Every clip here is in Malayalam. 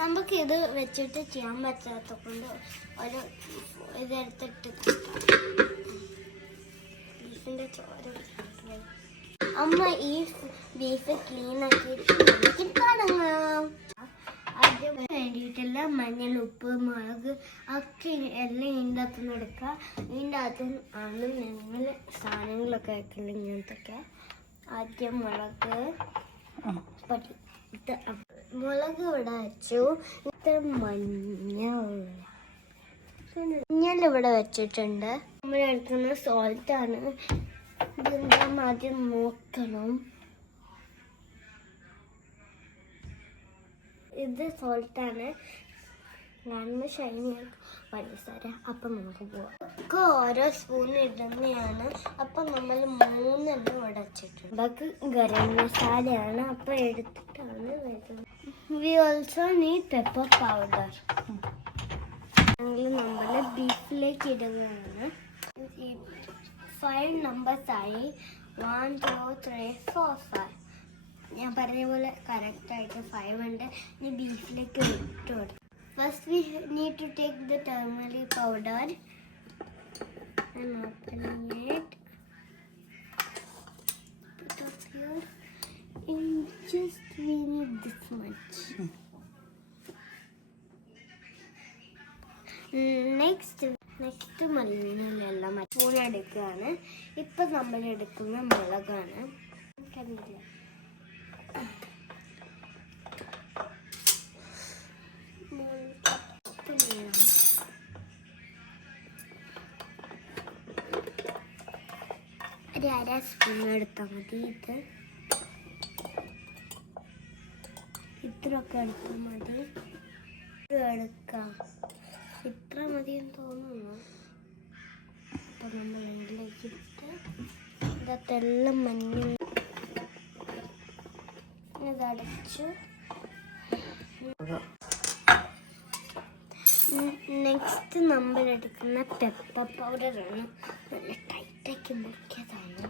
നമുക്ക് ഇത് വെച്ചിട്ട് ചെയ്യാൻ പറ്റാത്ത കൊണ്ട് ഒരു ഇതെടുത്തിട്ട് ബീഫിന്റെ ചോര അമ്മ ഈ ബീഫ് ക്ലീൻ ആക്കിയിട്ട് തുടങ്ങാം. അതിന് വേണ്ടിയിട്ടുള്ള മഞ്ഞൾ, ഉപ്പ്, മുളക് ഒക്കെ എല്ലാം ഇതിൻ്റെ അകത്തുനിന്ന് എടുക്കുക. ഇതിൻ്റെ അകത്ത് ആണ് ഞങ്ങൾ സാധനങ്ങളൊക്കെ വെക്കുന്നത്. ഇങ്ങനത്തൊക്കെ ആദ്യം മുളക് പൊടി, മുളക് ഇവിടെ വെച്ചു. ഇത്ര മഞ്ഞൾ ഇവിടെ വെച്ചിട്ടുണ്ട്. നമ്മൾ എടുക്കുന്ന സോൾട്ടാണ്. ഇതെന്താ ആദ്യം നോക്കണം. ഇത് സോൾട്ടാണ്. നന്മ ഷൈനി പഞ്ചസാര. അപ്പം നമുക്ക് പോവാം. ഒക്കെ ഓരോ സ്പൂൺ ഇടുന്നതാണ്. അപ്പം നമ്മൾ 3 എണ്ണം ഉടച്ചിട്ടുണ്ട്. ബാക്കി ഗരം മസാലയാണ്. അപ്പം എടുത്തിട്ടാണ് വരുന്നത്. We also need pepper powder. നമ്മൾ ബീഫിലേക്ക് ഇടുന്നതാണ്. 5 നമ്പേഴ്സ് ആയി. 1 2 3 4 5. ഞാൻ പറഞ്ഞ പോലെ കറക്റ്റായിട്ട് 5 ഉണ്ട്. ഇനി ബീഫിലേക്ക് ഇട്ട് കൊടുക്കും. First we need to take the turmeric powder and opening it. Put up here. And just we need this much. Next മല്ലിയെല്ലാം സ്പൂൺ എടുക്കുകയാണ്. ഇപ്പം നമ്മൾ എടുക്കുന്ന മുളകാണ്. കണ്ടില്ല, ഒരു 1/2 സ്പൂൺ എടുത്താൽ മതി. ഇത്രയൊക്കെ എടുത്താൽ മതി. എടുക്കാം, ഇത്ര മതിയെന്ന് തോന്നുന്നു. അപ്പം നമ്മൾ ഇതിലേക്ക് ഇട്ട് ഇതെല്ലാം മഞ്ഞൾ ഇതടച്ചു. നെക്സ്റ്റ് നമ്മൾ എടുക്കുന്ന പെപ്പർ പൗഡറാണ്. നല്ല ടൈറ്റാക്കി മുറിക്കിയതാണ്.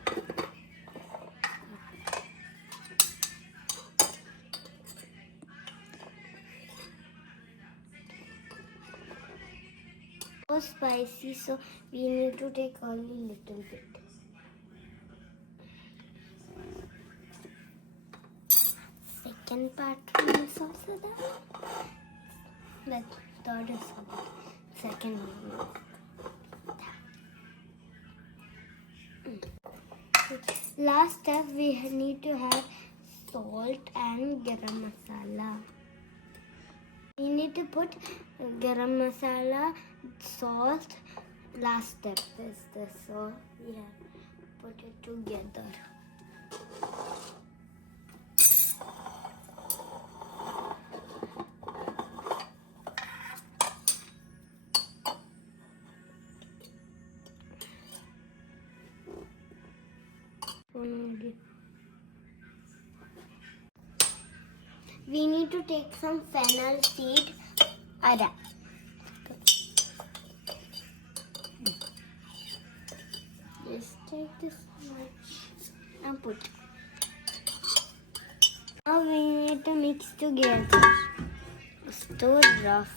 Spicy, so we need to take only little bit. Second part is also there. The third is there. Second one. Last step, we need to have salt and garam masala. We need to put garam masala, salt. Last step is this. So yeah, put it together. We need to take some fennel seed. Ada. Just take this much and put. Now we need to mix together. It's too rough.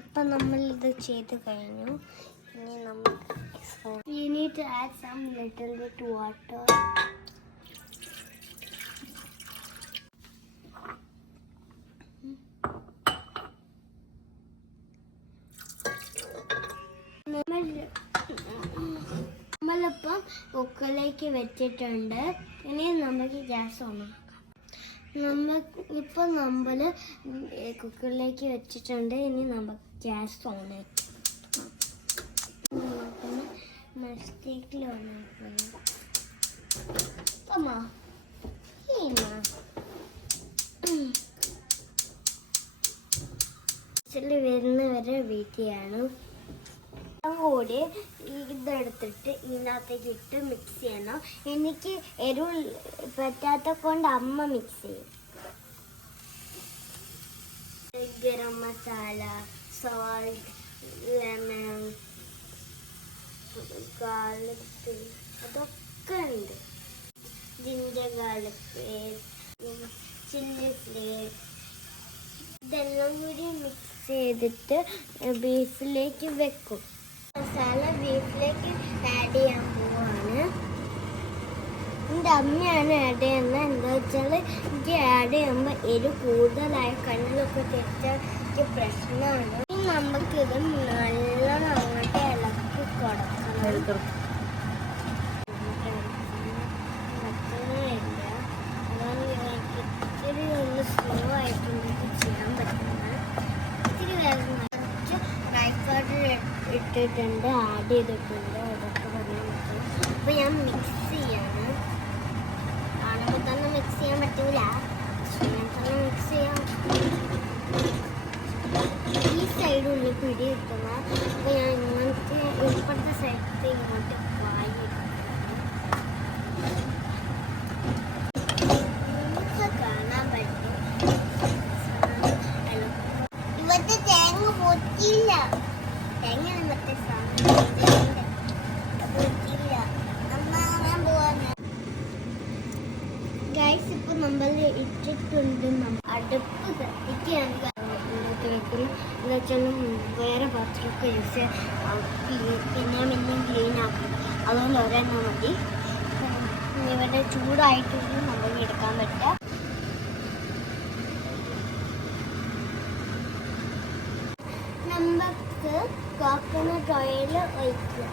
ഇപ്പം നമ്മൾ ഇത് ചെയ്ത് കഴിഞ്ഞു. ഇനി നമ്മൾ we need to add some little bit water. നമ്മളിപ്പം കുക്കറിലേക്ക് വെച്ചിട്ടുണ്ട്. ഇനി നമുക്ക് ഗ്യാസ് ഓൺ ആക്കാം. ഇപ്പം നമ്മൾ കുക്കറിലേക്ക് വെച്ചിട്ടുണ്ട്. ഇനി നമുക്ക് ഗ്യാസ് ഓൺ ആക്കാം. മസ്റ്റേക്കിൽ ഓൺ ആക്കണം. വരുന്നവരെ വെയിറ്റ് ചെയ്യണം. കൂടി ഇതെടുത്തിട്ട് ഇതിനകത്തേക്ക് ഇട്ട് മിക്സ് ചെയ്യണം. എനിക്ക് എരിവ് പറ്റാത്ത കൊണ്ട് അമ്മ മിക്സ് ചെയ്യും. Garam masala, salt, lemon, garlic paste അതൊക്കെ ഉണ്ട്. Ginger garlic paste, chilli flakes, ഇതെല്ലാം കൂടി മിക്സ് ചെയ്തിട്ട് ബീഫിലേക്ക് വെക്കും. മസാല ബീഫിലേക്ക് ആഡ് ചെയ്യാൻ പോവാണ്. എൻ്റെ അമ്മയാണ് ആഡ് ചെയ്യുന്നത്. എന്താ വെച്ചാൽ എനിക്ക് ആഡ് ചെയ്യുമ്പോൾ എരിവ് കൂടുതലായി കണ്ണിലൊക്കെ തെറ്റാൽ പ്രശ്നമാണ്. നമുക്കിത് നല്ലോണം അങ്ങോട്ട് ഇളക്കി കൊടുക്കണം. പറ്റുന്നില്ല, അതാണ് ഇത്തിരി ഒന്ന് സ്ലോ ആയിട്ടുണ്ടെങ്കിൽ ചെയ്യാൻ പറ്റുന്നത്. ഇത്തിരി വേഗം കുറച്ച് റൈസ് വാട്ടർ ഇട്ടിട്ടുണ്ട്, ആഡ് ചെയ്തിട്ടുണ്ട്. അതൊക്കെ പറയാൻ പറ്റും. അപ്പോൾ ഞാൻ മിക്സ് ചെയ്യാണ്. കാണുമ്പോൾ തന്നെ മിക്സ് ചെയ്യാൻ പറ്റില്ല, ഞാൻ തന്നെ മിക്സ് ചെയ്യാം. ഈ സൈഡ് ഉള്ളിൽ പിടി കിട്ടുന്ന, അപ്പോൾ ഞാൻ ഇങ്ങോട്ട് ഇപ്പോഴത്തെ സൈഡിൽ ഇങ്ങോട്ട് വായി കാണാൻ പറ്റും. ഇവിടുത്തെ തേങ്ങ പൊട്ടിയില്ല, തേങ്ങ മറ്റേ പൊട്ടിയില്ല. നന്നാകാൻ പോവാണ് ഗൈസ്. ഇപ്പൊ നമ്മൾ ഇട്ടിട്ടുണ്ട്. അടുപ്പ് കത്തിക്കുകയാണ് വെക്കുന്നത്. എന്താ വെച്ചാൽ വേറെ പാത്രമൊക്കെ യൂസ് പിന്നെ ക്ലീൻ ആക്കും. അതുകൊണ്ട് ഒരെണ്ണം മതി. ഇവിടെ ചൂടായിട്ടുണ്ട്, നമുക്ക് എടുക്കാൻ പറ്റുക. നമുക്ക് കോക്കനട്ട് ഓയിൽ ഒഴിക്കുക.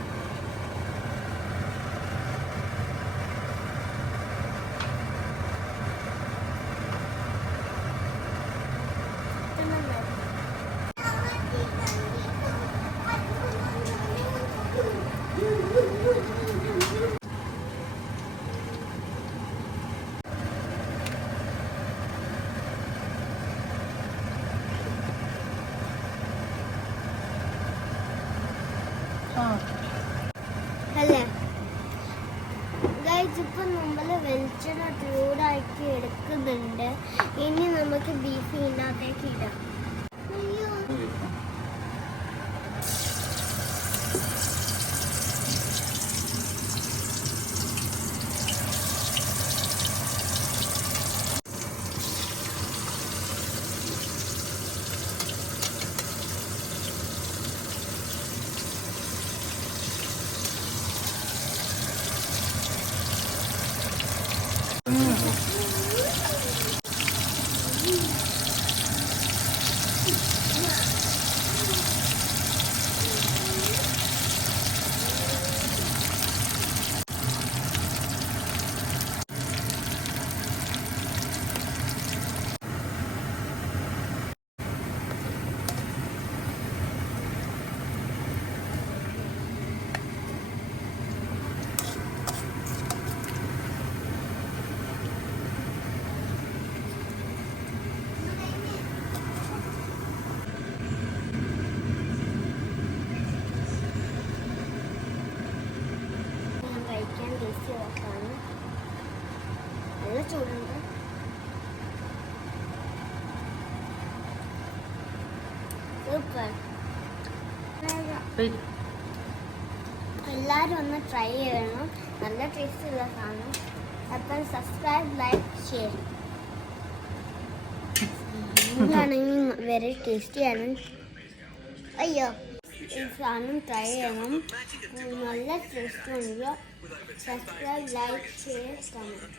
അല്ലേ ഗൈസ്, ഇപ്പം നമ്മൾ വെളിച്ചെണ്ണ ചൂടാക്കി എടുക്കുന്നുണ്ട്. ഇനി നമുക്ക് ബീഫ് ഇതിനകത്തേക്ക് ഇടാം. നല്ല ചൂടുണ്ട്. സൂപ്പർ. എല്ലാവരും ഒന്ന് ട്രൈ ചെയ്യണം. നല്ല ടേസ്റ്റ് ഉള്ള സാധനം. അപ്പം സബ്സ്ക്രൈബ്, ലൈക്ക്, ഷെയർ. ഇതാണെങ്കിൽ വെരി ടേസ്റ്റിയാണ്. അയ്യോ, ഈ സാധനം ട്രൈ ചെയ്യണം. നല്ല ടേസ്റ്റ് ഉണ്ട്. Subscribe, like, share, comment.